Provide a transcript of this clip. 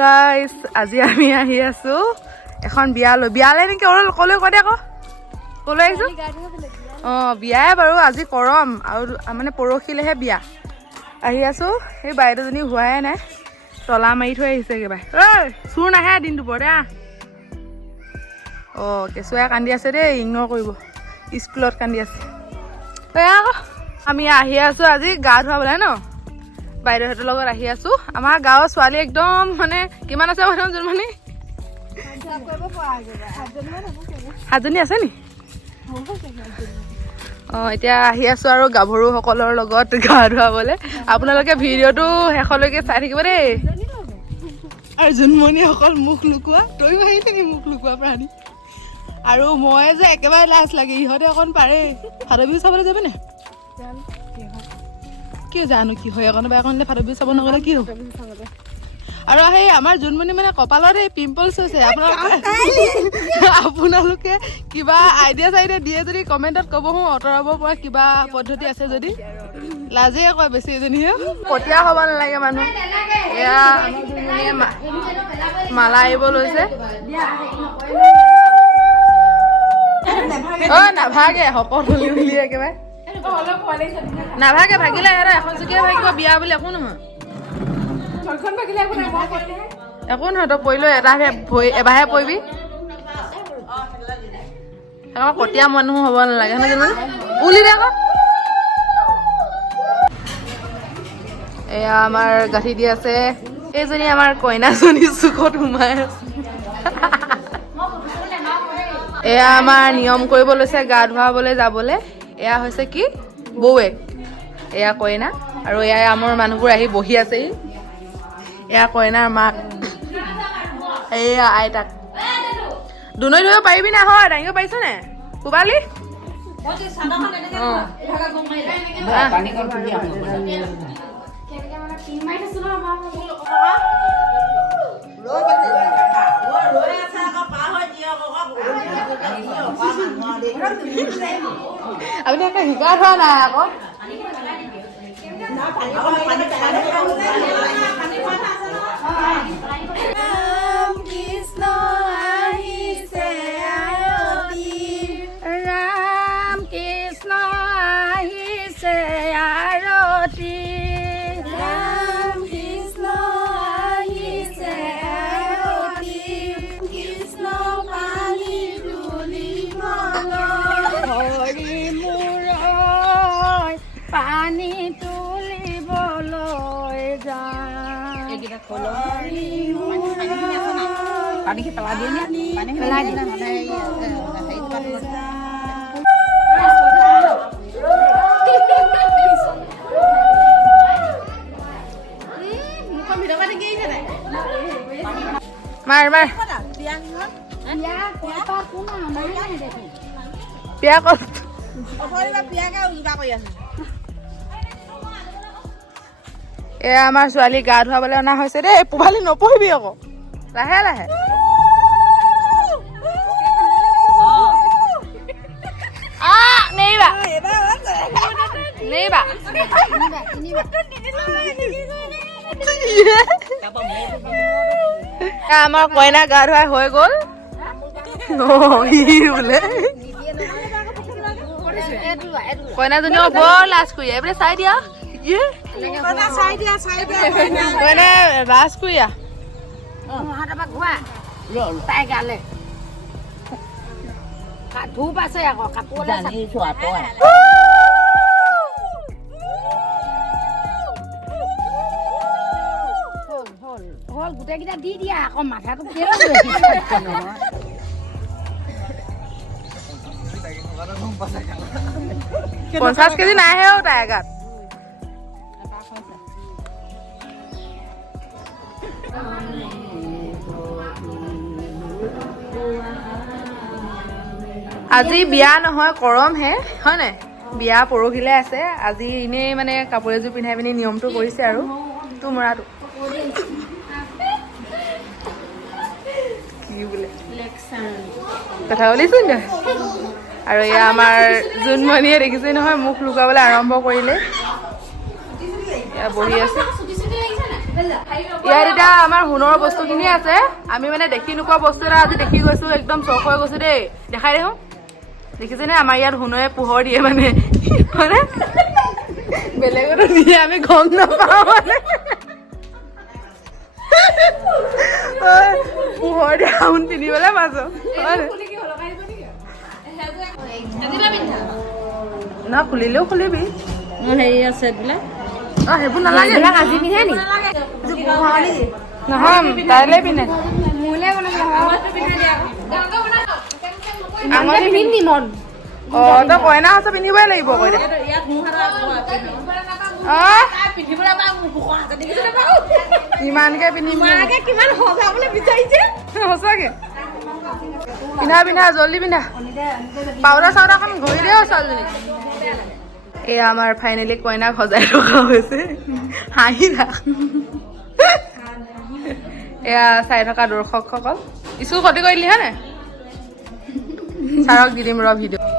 guys আজি আমি আহি আছো এখন বিয়ালে নেকি কলৈ কৈ দে আকৌ কলৈ আহিছো বিয়াই বাৰু আজি কৰম আৰু মানে পৰহিলেহে বিয়া আহি আছো এই বাইদেউজনী হোৱাই নাই তলা মাৰি থৈ আহিছে একেবাৰে ঐ চুৰ নাহে দিন দুপৰতে কেঁচুৱাই কান্দি আছে দেই ইগনৰ কৰিব স্কুলত কান্দি আছে আকৌ আমি আহি আছো আজি গা ধুৱাবলৈ ন বাইদেউহঁতৰ লগত আহি আছো আমাৰ গাঁৱৰ ছোৱালী একদম মানে কিমান আছে মানুহ জোনমণি 7জনী আছে নি এতিয়া আহি আছো আৰু গাভৰুসকলৰ লগত গা ধুৱাবলৈ আপোনালোকে ভিডিঅ'টো শেষলৈকে চাই থাকিব দেই আৰু জোনমণি অকল মুখ লুকুৱা তইও আহি থাকি মুখ লুকুৱা প্ৰাণী আৰু মই যে একেবাৰে লাজ লাগে ইহঁতে অকণ পাৰে ভাদ বিহু চাবলৈ যাবি নে কি জানো কি হয় অকণ বা অকণলে ভাদ বিহু চাব নগ'লে কি হ'ব আৰু সেই আমাৰ জোনমণি মানে কপালত এই পিম্পলছ হৈছে আপোনালোকে কিবা আইডিয়া চাইডিয়া দিয়ে যদি কমেণ্টত ক'ব আঁতৰাব পৰা কিবা পদ্ধতি আছে যদি লাজে কয় বেছি এজনীহে কটীয়া হ'ব নালাগে মানুহ এয়া মালা আহিব লৈছে নাভাগে শপত হলি একেবাৰে নাভাগে ভাগিলে সিহঁতৰ এখন চুকীয়া ভাগিব বিয়া বুলি একো নহয় একো নহয় তই পৰিলো এবাৰহে পৰিবি কটীয়া মানুহ হ'ব নালাগে উলি দে আকৌ এয়া আমাৰ গাঁঠি দি আছে এইজনী আমাৰ কইনাজনী চুকত সোমাই আছে এয়া আমাৰ নিয়ম কৰিব লৈছে গা ধুৱাবলৈ যাবলৈ এয়া হৈছে কি বৌৱেক এয়া কইনা আৰু এয়া আমাৰ মানুহবোৰ আহি বহি আছেহি এয়া কইনাৰ মাক এয়া আইতাক দুনৈ ধৰিব পাৰিবি না হয় দাঙিব পাৰিছ নে পুবালি আপুনি আকৌ শিকাই থোৱা নাই আকৌ পানী তুলিবলৈ পানী পেলাই দিয়ে পানী পেলাই দিয়ে মাৰ মাৰ বিয়া ক'ত এয়া আমাৰ ছোৱালী গা ধুৱাবলৈ অনা হৈছে দেই পুভালি নপঢ়িবি আকৌ লাহে লাহে আমাৰ কইনা গা ধুৱাই হৈ গ'ল বোলে কইনাজনী বৰ লাজ কৰি এইবোলে চাই দিয়া কইনা লাজ কৰি ধূপ আছে আকৌ কাপোৰ হ'ল গোটেইকেইটা দি দিয়া আকৌ মাথাটো 50 কেজি নাহে আৰু তাই গাত আজি বিয়া নহয় কৰমহে হয় নাই বিয়া পৰহিলে আছে আজি এনেই মানে কাপোৰ এযোৰ পিন্ধাই পিনি নিয়মটো কৰিছে আৰু তোৰ মৰাটো কি বোলে কথা বুলিছোন আৰু এয়া আমাৰ জোনমণিয়ে দেখিছে নহয় মুখ লুকাবলৈ আৰম্ভ কৰিলে এয়া বহি আছে ইয়াত এতিয়া আমাৰ সোণৰ বস্তুখিনি আছে আমি মানে দেখি নোপোৱা বস্তু এটা আজি দেখি গৈছো একদম চখ হৈ গৈছো দেই দেখাই দেখোন দেখিছেনে আমাৰ ইয়াত সোণৰে পোহৰ দিয়ে মানে বেলেগতো দিয়ে আমি গম নাপাওঁ মানে পোহৰ দিয়া সোণ পিন্ধিবলৈ পাইছো না খুলিলেও খুলিবি হেৰি আছে বোলে সেইবোৰ নালাগে আজি পিন্ধে নি নহয় তাইলে পিন্ধে আঙুলি পিন্ধি মন তই কইনা আছে পিন্ধিবই লাগিব কইনা ইমানকে পিন্ধিম কিমান সজাবলৈ বিচাৰিছে সঁচাকে পিন্ধা পিন্ধা জলদি পিন্ধা পাউডাৰ চাউডাৰ অকণ ঘূৰি দেও ছোৱালীজনী এয়া আমাৰ ফাইনেলি কইনাক সজাই ৰখা হৈছে হাঁহি থাক এয়া চাই থকা দৰ্শকসকল স্কুল ক্ষতি কৰি দিলি হয়নে ছাৰক দি দিম ৰ ভিডিঅ'